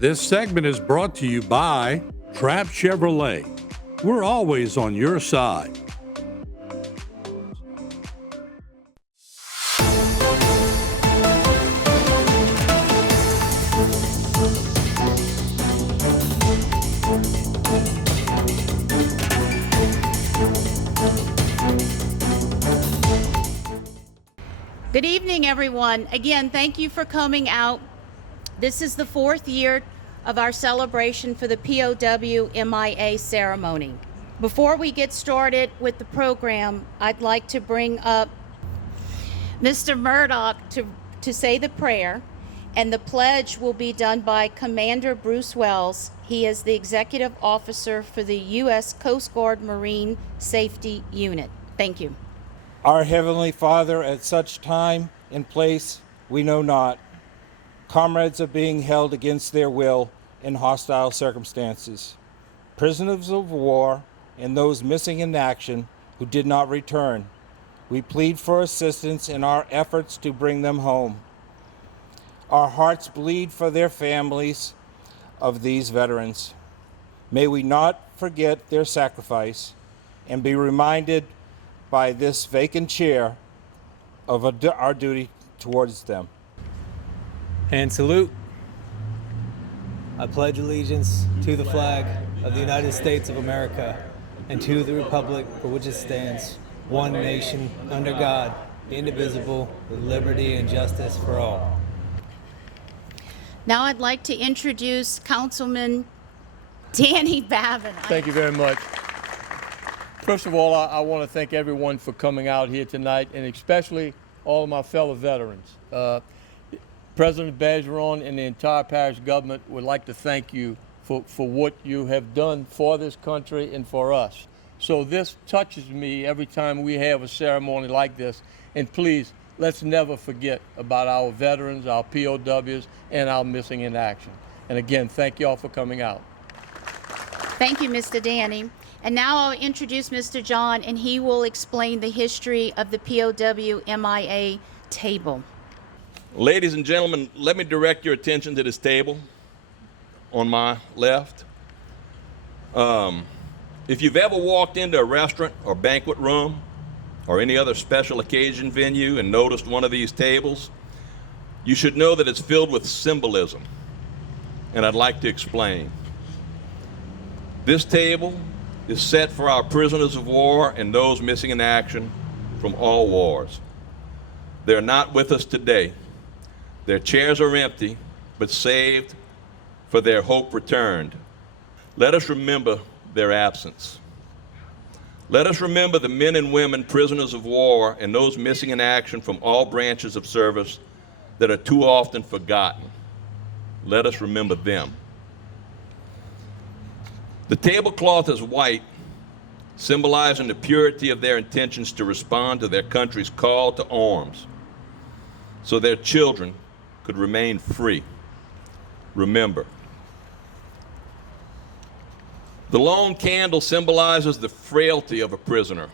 This segment is brought to you by Trapp Chevrolet. We're always on your side. Good evening, everyone. Again, thank you for coming out. This is the 4th year of our celebration for the POW-MIA ceremony. Before we get started with the program, I'd like to bring up Mr. Murdoch to say the prayer, and the pledge will be done by Commander Bruce Wells. He is the Executive Officer for the U.S. Coast Guard Marine Safety Unit. Thank you. Our Heavenly Father, at such time and place we know not, comrades are being held against their will in hostile circumstances. Prisoners of war and those missing in action who did not return. We plead for assistance in our efforts to bring them home. Our hearts bleed for their families of these veterans. May we not forget their sacrifice and be reminded by this vacant chair of our duty towards them. And salute. I pledge allegiance to the flag of the United States of America and to the republic for which it stands, one nation, under God, indivisible, with liberty and justice for all. Now I'd like to introduce Councilman Danny Bavin. Thank you very much. First of all, I want to thank everyone for coming out here tonight, and especially all of my fellow veterans. President Bergeron and the entire parish government would like to thank you for what you have done for this country and for us. So this touches me every time we have a ceremony like this. And please, let's never forget about our veterans, our POWs, and our missing in action. And again, thank you all for coming out. Thank you, Mr. Danny. And now I'll introduce Mr. John, and he will explain the history of the POW-MIA table. Ladies and gentlemen, let me direct your attention to this table on my left. If you've ever walked into a restaurant or banquet room or any other special occasion venue and noticed one of these tables, you should know that it's filled with symbolism, and I'd like to explain. This table is set for our prisoners of war and those missing in action from all wars. They're not with us today. Their chairs are empty, but saved for their hope returned. Let us remember their absence. Let us remember the men and women prisoners of war and those missing in action from all branches of service that are too often forgotten. Let us remember them. The tablecloth is white, symbolizing the purity of their intentions to respond to their country's call to arms, so their children could remain free. Remember. The lone candle symbolizes the frailty of a prisoner,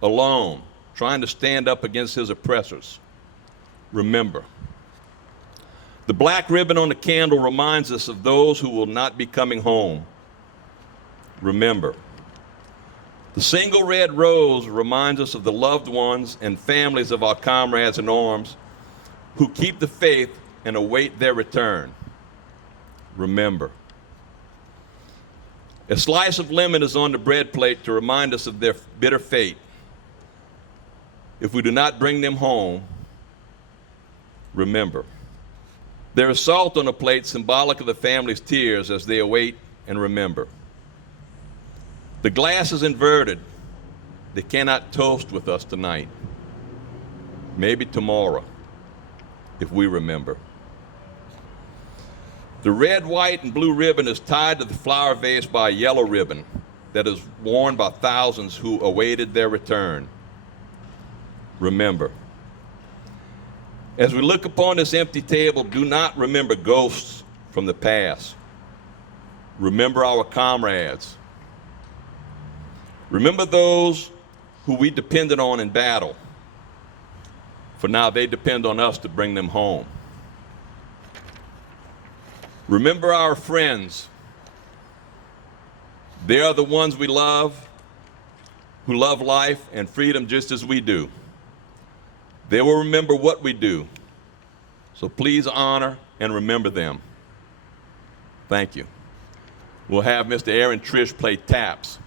alone, trying to stand up against his oppressors. Remember. The black ribbon on the candle reminds us of those who will not be coming home. Remember. The single red rose reminds us of the loved ones and families of our comrades in arms who keep the faith and await their return. Remember. A slice of lemon is on the bread plate to remind us of their bitter fate. If we do not bring them home, remember. There is salt on the plate, symbolic of the family's tears as they await and remember. The glass is inverted. They cannot toast with us tonight. Maybe tomorrow, if we remember. The red, white, and blue ribbon is tied to the flower vase by a yellow ribbon that is worn by thousands who awaited their return. Remember. As we look upon this empty table, do not remember ghosts from the past. Remember our comrades. Remember those who we depended on in battle, for now they depend on us to bring them home. Remember our friends. They are the ones we love, who love life and freedom just as we do. They will remember what we do. So please honor and remember them. Thank you. We'll have Mr. Aaron Trish play taps.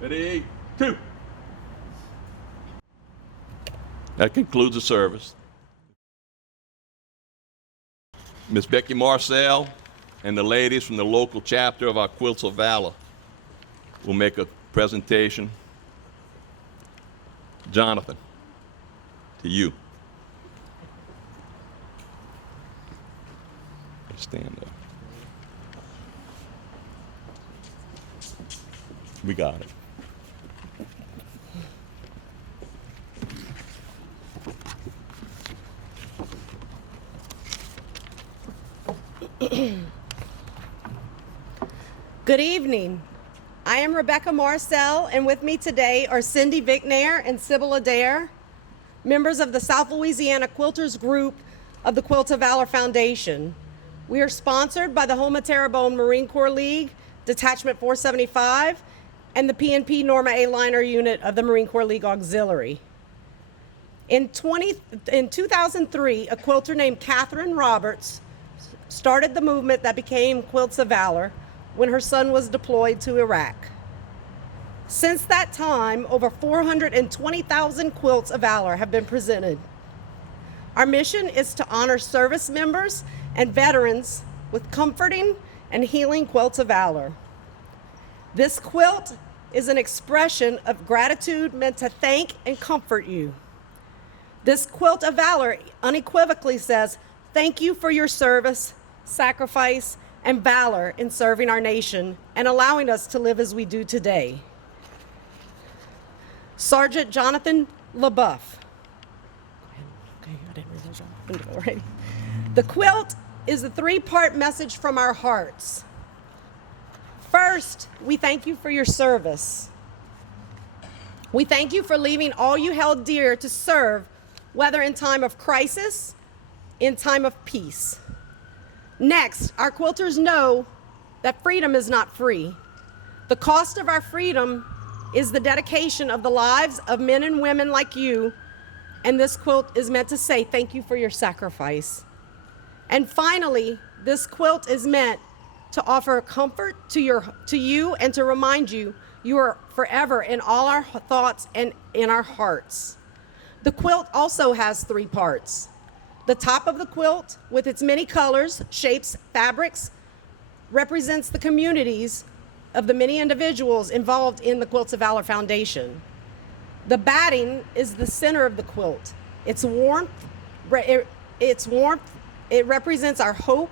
Ready, two. That concludes the service. Miss Becky Marcel and the ladies from the local chapter of our Quilts of Valor will make a presentation. Jonathan, to you. Stand up. We got it. Good evening. I am Rebecca Marcel, and with me today are Cindy Vicknair and Sybil Adair, members of the South Louisiana Quilters Group of the Quilt of Valor Foundation. We are sponsored by the Houma Terrebonne Marine Corps League, Detachment 475, and the PNP Norma A Liner Unit of the Marine Corps League Auxiliary. In 2003, a quilter named Catherine Roberts started the movement that became Quilts of Valor when her son was deployed to Iraq. Since that time, over 420,000 quilts of valor have been presented. Our mission is to honor service members and veterans with comforting and healing quilts of valor. This quilt is an expression of gratitude meant to thank and comfort you. This quilt of valor unequivocally says, thank you for your service, sacrifice, and valor in serving our nation and allowing us to live as we do today. Sergeant Jonathan LaBeouf. Okay, I didn't realize y'all opened it already. The quilt is a three-part message from our hearts. First, we thank you for your service. We thank you for leaving all you held dear to serve, whether in time of crisis, in time of peace. Next, our quilters know that freedom is not free. The cost of our freedom is the dedication of the lives of men and women like you, and this quilt is meant to say thank you for your sacrifice. And finally, this quilt is meant to offer comfort to you and to remind you you are forever in all our thoughts and in our hearts. The quilt also has three parts. The top of the quilt, with its many colors, shapes, fabrics, represents the communities of the many individuals involved in the Quilts of Valor Foundation. The batting is the center of the quilt. Its warmth, it represents our hope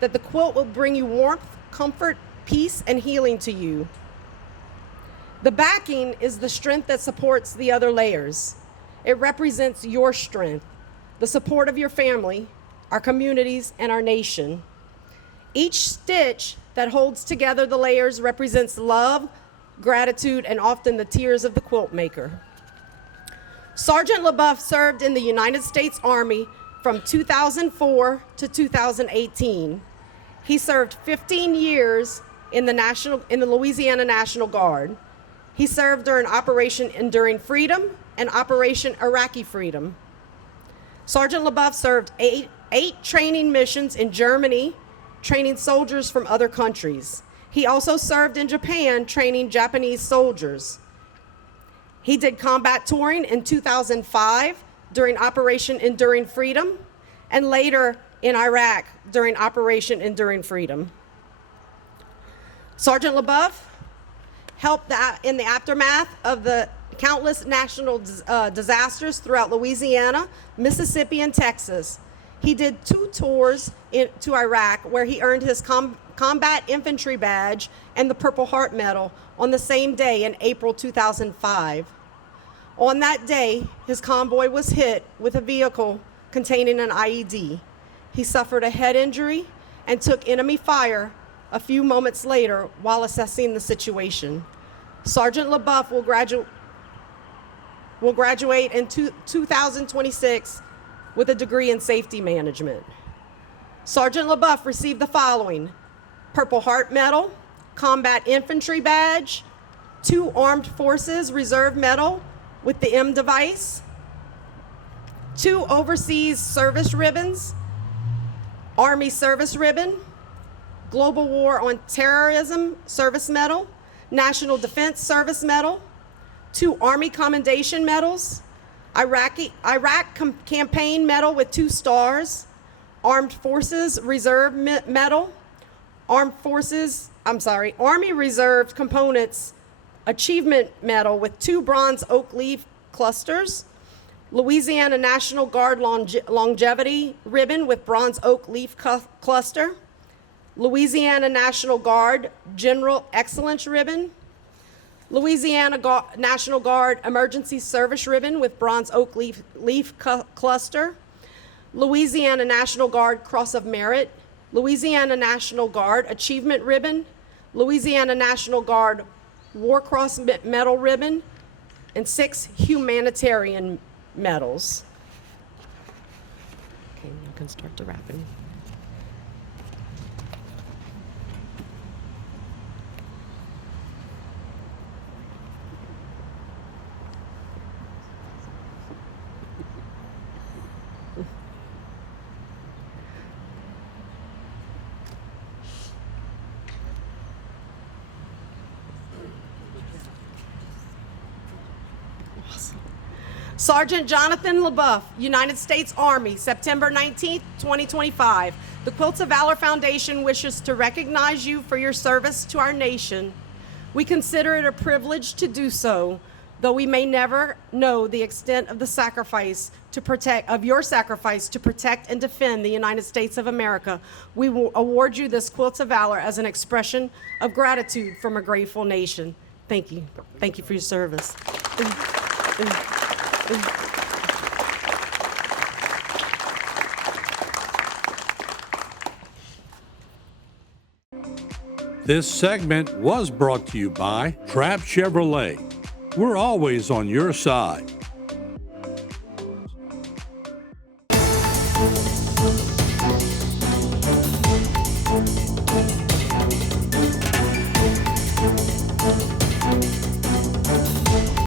that the quilt will bring you warmth, comfort, peace, and healing to you. The backing is the strength that supports the other layers. It represents your strength, the support of your family, our communities, and our nation. Each stitch that holds together the layers represents love, gratitude, and often the tears of the quilt maker. Sergeant LaBeouf served in the United States Army from 2004 to 2018. He served 15 years in the Louisiana National Guard. He served during Operation Enduring Freedom and Operation Iraqi Freedom. Sergeant LaBeouf served eight training missions in Germany, training soldiers from other countries. He also served in Japan training Japanese soldiers. He did combat touring in 2005 during Operation Enduring Freedom, and later in Iraq during Operation Enduring Freedom. Sergeant LaBeouf helped in the aftermath of the countless national disasters throughout Louisiana, Mississippi, and Texas. He did 2 tours to Iraq where he earned his Combat Infantry Badge and the Purple Heart Medal on the same day in April 2005. On that day, his convoy was hit with a vehicle containing an IED. He suffered a head injury and took enemy fire a few moments later while assessing the situation. Sergeant LaBeouf will graduate in 2026 with a degree in safety management. Sergeant LaBeouf received the following: Purple Heart Medal, Combat Infantry Badge, 2 Armed Forces Reserve Medal with the M device, 2 Overseas Service Ribbons, Army Service Ribbon, Global War on Terrorism Service Medal, National Defense Service Medal, 2 Army Commendation Medals, Iraq Campaign Medal with 2 stars, Armed Forces Reserve Medal, Army Reserve Components Achievement Medal with 2 Bronze Oak Leaf Clusters, Louisiana National Guard Longevity Ribbon with Bronze Oak Leaf Cluster, Louisiana National Guard General Excellence Ribbon, Louisiana National Guard Emergency Service Ribbon with Bronze Oak Leaf Cluster, Louisiana National Guard Cross of Merit, Louisiana National Guard Achievement Ribbon, Louisiana National Guard War Cross Medal Ribbon, and 6 humanitarian medals. Okay, you can start the wrapping. Sergeant Jonathan LaBeouf, United States Army, September 19th, 2025. The Quilts of Valor Foundation wishes to recognize you for your service to our nation. We consider it a privilege to do so, though we may never know the extent of the sacrifice of your sacrifice to protect and defend the United States of America. We will award you this Quilts of Valor as an expression of gratitude from a grateful nation. Thank you. Thank you for your service. This segment was brought to you by Trapp Chevrolet. We're always on your side.